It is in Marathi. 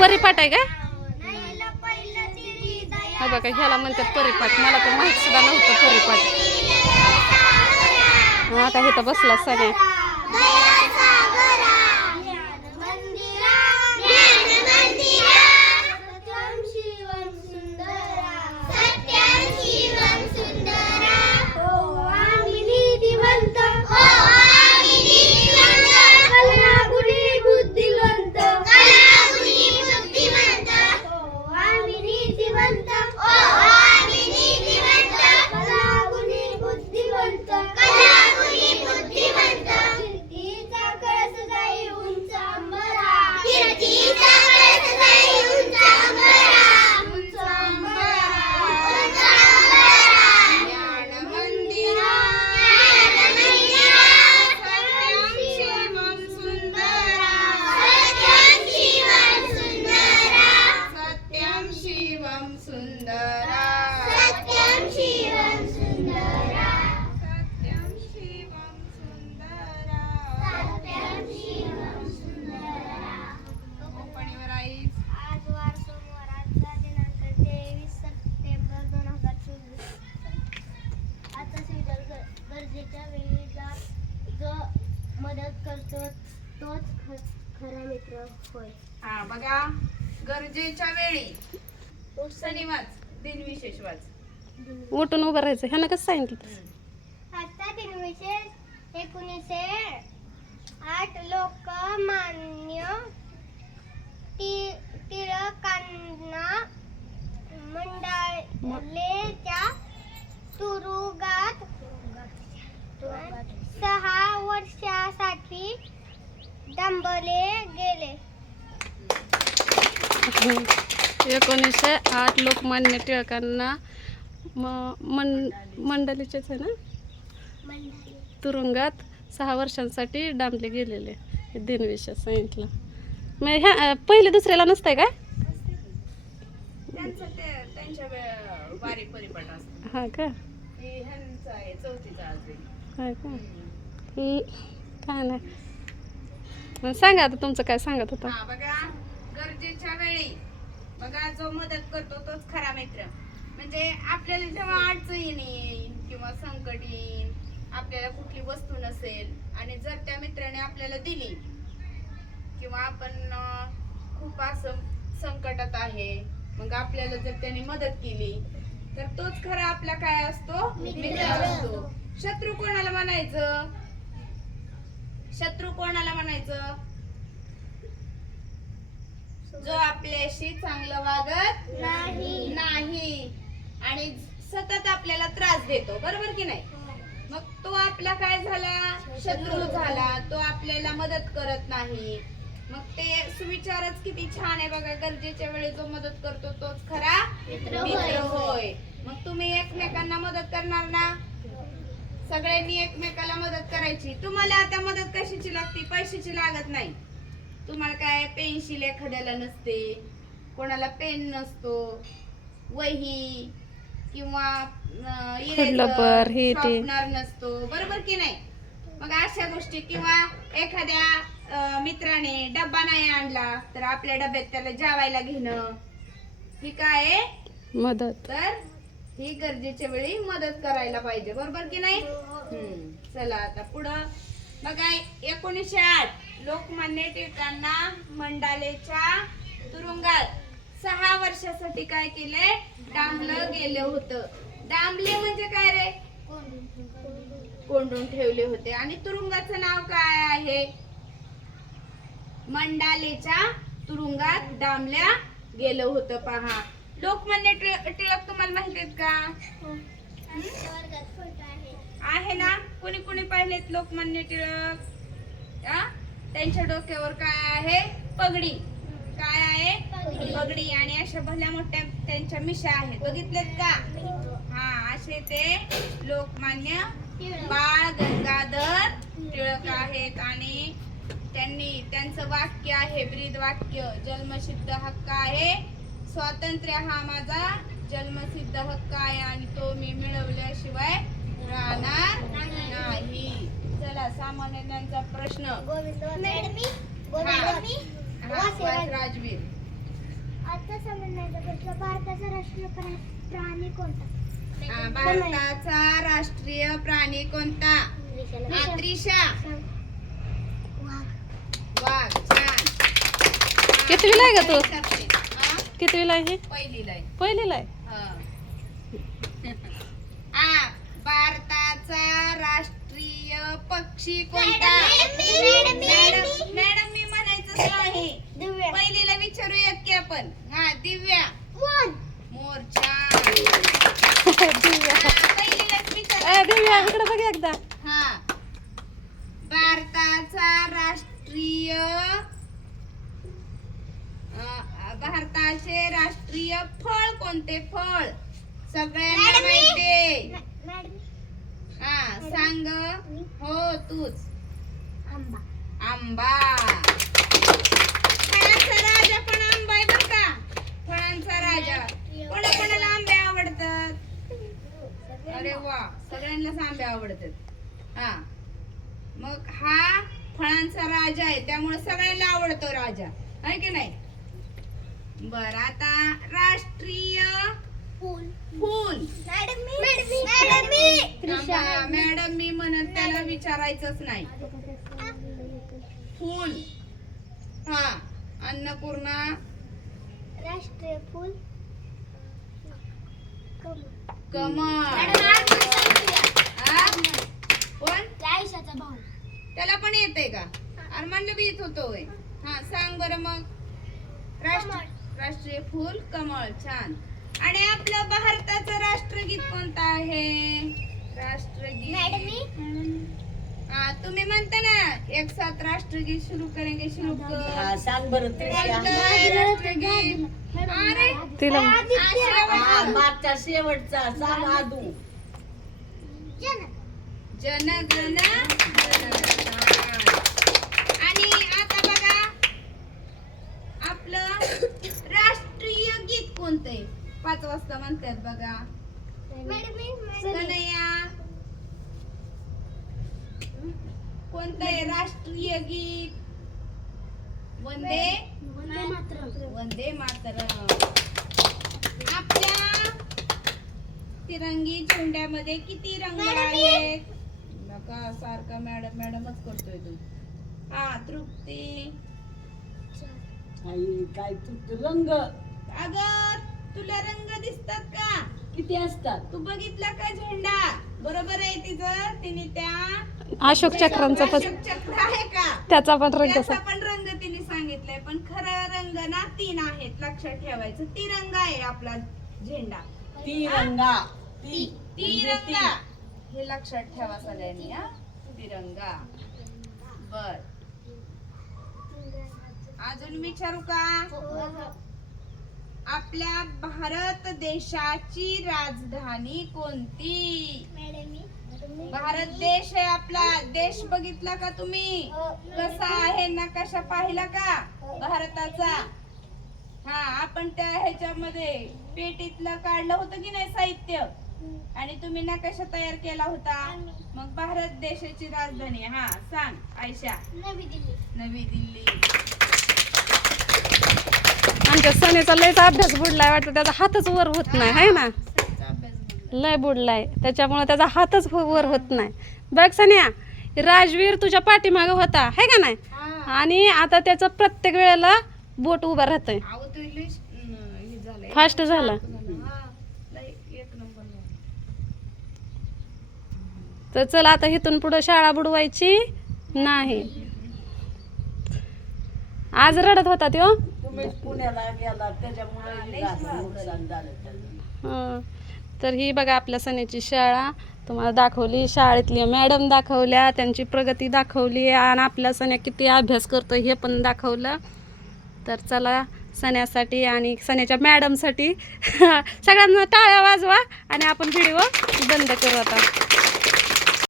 परिपाठ आहे का? हा बघा ह्याला म्हणतात परिपाठ. मला तर माहीत सुद्धा नव्हतं परिपाठ. हा, आता इथं बसला सगळ्या गरजेच्या वेळी जा जो मदत करतो तोच खरा मित्र होय. हा बघा. गरजेच्या वेळी. शनिवार दिनविशेष वाच. उठून उभं राहायचं. ह्यानं कसं सांगितलं? आजचा दिन विशेष एकोणीसशे आठ लोकमान्य टी- टिळकांना मंडालेच्या तुरुगात सहा वर्षासाठी डांबले गेले. एकोणीसशे आठ लोकमान्य टिळकांना म- मन मंडलीचेच आहे ना? तुरुंगात सहा वर्षांसाठी डांबले गेलेले हे दिनविषय सांगितलं. मग ह्या पहिले दुसऱ्याला नसतंय काय? हा का? हे. हा काय नाही. सांगा आता तुमचं काय सांगत होता. हा बघा गरजेच्या वेळी बघा जो मदत करतो तोच खरा मित्र. म्हणजे आपल्याला जेव्हा अडचण येईल किंवा संकट येईल आपल्याला कुठली वस्तू नसेल आणि जर त्या मित्राने आपल्याला दिली किंवा आपण अं, खूप असं संकटात आहे मग आपल्याला जर त्याने मदत केली तर तोच खरा आपला काय असतो? मित्र असतो. शत्रू कोणाला म्हणायचं? शत्रू कोणाला म्हणायचं? जो आपल्याशी चांगलं वागत नाही. नाही. आणि सतत आपल्याला त्रास देतो. बरोबर की नाही? मग तो आपला काय झाला? शत्रू झाला. तो आपल्याला मदत करत नाही. मग ते सुविचारच किती छान आहे बघा. गरजेच्या वेळी जो मदत करतो तोच खरा मित्र. होय. मग तुम्ही एकमेकांना मदत करणार ना? सगळ्यांनी एकमेकाला मदत करायची. तुम्हाला आता मदत कशाची लागते? पैशाची लागत नाही. तुम्हाला काय पेन्सिल एखाद्याला नसते कोणाला पेन नसतो वही किंवा हे ते. sharpener नसतो. बरोबर की नाही? मग अशा गोष्टी किंवा एखाद्या अं, मित्राने डब्बा नाही आणला तर आपल्या डब्यात त्याला जेवायला घेणं ही काय? आहे मदत. तर ही गरजेच्या वेळी मदत करायला पाहिजे बरोबर की नाही? चला आता पुढं. बघा एकोणीसशे आठ लोकमान्य टिळकांना मंडालेच्या तुरुंगात सहा वर्षासाठी काय केलंय? डांबलं गेलं होतं. डांबले म्हणजे काय रे? कोंडून ठेवले होते. आणि तुरुंगाचं नाव काय आहे? मंडालेच्या तुरुंगात डांबल्या गेलं होतं पहा. लोकमान्य टिळ- टिळक तुम्हाला माहीत आहेत का? फोटो आहे. ना? कोणी कोणी पाहिलेत लोकमान्य टिळक? त्यांच्या डोक्यावर काय आहे? पगडी. काय आहे? पगडी. पगडी. आणि अशा भल्या मोठ्या त्यांच्या मिशा आहेत. बघितलेत का? हा असे ते लोकमान्य बाळ गंगाधर टिळक आहेत. आणि त्यांनी त्यांचं वाक्य आहे ब्रीद वाक्य. जन्मसिद्ध हक्क आहे. स्वातंत्र्य हा माझा जन्मसिद्ध हक्क आहे आणि तो मी मिळवल्याशिवाय राहणार नाही. चला सामान्य ज्ञानचा प्रश्न राजवीर तसं म्हणायचं तर भारताचा राष्ट्रीय प्रा- प्राणी कोणता? भारताचा राष्ट्रीय प्राणी कोणता? त्रिशा. वाघ. छान. कितवीला आहे का तू? कितवीला आहे ही? पहिलीला आहे पहिलीला आहे हा. भारताचा राष्ट्रीय पक्षी कोणता? मॅडम, मी- मॅडम मॅडम मी. म्हणायचं दिव्या. पहिलीला विचारूयात की आपण. हा दिव्या. वन मोर छान दिव्या. हा, पहिलीलाच विचार. ए, दिव्या इकडे बघ एकदा. हा. भारताचा राष्ट्रीय भारताचे राष्ट्रीय फळ कोणते? फळ. सगळ्यांना मॅडम, मी- माहिती मॅडम! हा सांग. हो तूच. आंबा. आंबा. फळांचा राजा पण आंबा आहे बर का? फळांचा राजा. कोणा कोणाला आंबे आवडतात? अरे वा सगळ्यांनाच आंबे आवडतात. हा. मग हा फळांचा राजा आहे त्यामुळे सगळ्यांना आवडतो राजा. आहे की नाही? बर आता राष्ट्रीय फूल. फूल. मॅडम मी मॅडम मी थांबा, मॅडम मी म्हणत त्याला विचारायचंच नाही. फूल. हा अन्नपूर्णा. राष्ट्रीय फूल. कमळ. हा? कोण? भाऊ. त्याला पण येते का? अरे म्हणलं बी येत होतो. हा सांग बरं मग. राष्ट्र राष्ट्रीय फूल कमळ छान. आणि आपलं भारताचं राष्ट्रगीत कोणतं आहे? राष्ट्रगीत. हा तुम्ही म्हणता ना एक साथ राष्ट्रगीत शुरू करेंगे शुरू कर सांग बरं त्रिशा कोणतं आहे राष्ट्रगीत. अरे तिला मागच्या शेवटचा सांग आदू. जनगण म्हणतात बघा. कन्हैया कोणतं आहे? राष्ट्रीय गीत. वंदे. वंदे मातरम. वंदे मातरम. आपल्या तिरंगी झेंड्यामध्ये किती रंग आहेत नका सारखा मॅडम मॅडमच करतोय तू. हा तृप्ती. आई काय तू रंग. अगं तुला रंग किती असतात? तू बघितला का झेंडा? बरोबर आहे तिचं? तिने त्या अशोक चक्रांचा पण अशोक चक्र आहे का? त्याचा पण रंग त्याचा पण रंग तिने सांगितलाय पण खरा रंग ना तीन आहेत लक्षात ठेवायचं. तिरंगा आहे आपला झेंडा. तिरंगा. ती. तिरंगा. हे लक्षात ठेवा सगळ्यांनी हा? तिरंगा. बर. अजून विचारू का? आपल्या भारत देशाची राजधानी कोणती? भारत देश आहे आपला. देश बघितला का तुम्ही? कसा आहे नकाशा पाहिला का? भारताचा. हा आपण त्या ह्याच्यामध्ये पेटीतलं काढलं होतं की नाही साहित्य? आणि तुम्ही नकाशा तयार केला होता? मग भारत देशाची राजधानी हा सांग आयशा. नवी दिल्ली. नवी दिल्ली. आमच्या सनेचा लयच अभ्यास बुडलाय वाटतं त्याचा हातच वर होत नाही आहे ना. लय बुडलाय त्याच्यामुळे त्याचा हातच हो- वर होत नाही बघ सन्या राजवीर तुझ्या पाठीमागे होता है का नाही हा. आणि आता त्याचं प्रत्येक वेळेला बोट उभं राहतंय हे. फास्ट. हा, झाला. तर चल आता इथून पुढं शाळा बुडवायची नाही आज रडत होता तो तुम्हीच पुण्याला गेला त्याच्यामुळे जास्त नुकसान झालं त्याचं. हं. तर ही बघा आपल्या सनेची शाळा तुम्हाला दाखवली शाळेतली मॅडम दाखवल्या त्यांची प्रगती दाखवली आणि आपल्या सण्या किती अभ्यास करतो हे पण दाखवलं तर चला सण्यासाठी आणि सण्याच्या मॅडमसाठी सगळ्यांना टाळ्या वाजवा आणि आपण व्हिडिओ बंद करू आता